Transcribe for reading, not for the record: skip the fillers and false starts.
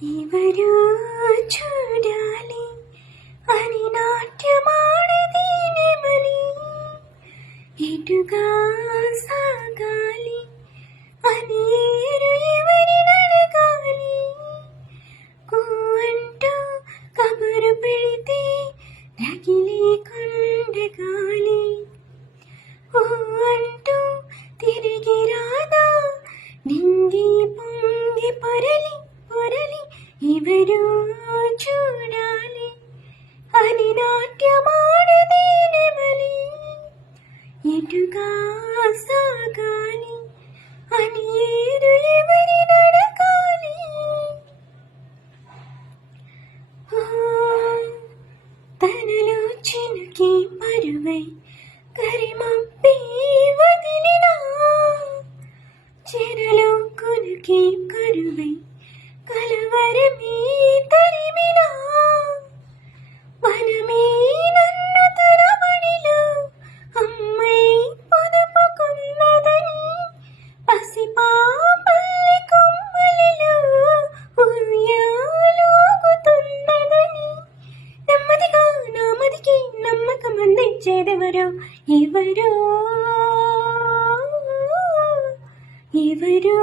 ఎవరు చూడాలి అని నాట్యమాడది నెమలి, ఎటుగా సాగాలి అని ఏరు ఎవరినడగాలి. కూ అంటూ కబురు పెడితే రగిలే కొండగాలి, ఊ అంటూ తిరిగి రాదా నింగి పొంగి పొరలి పొరలి. ఎవరు చూడాలి అని నాట్యమాడది నెమలి, ఎటుగా సాగాలి అని ఏరు ఎవరినడగాలి. తనలో చినుకి పరువై కరిమప్పి వదిలినా, చెరలో కునుకి కరువై కలవరమే తరిమినా, మనమే నన్ను తన బడిలో అమ్మై పొదుపుకున్నదని పసిపాపల్లి కొమ్మలిలో ఉయ్యాలూగుతున్నదని, నెమ్మదిగా నామదికి నమ్మకం అందించేదెవరో. ఎవరో ఎవరో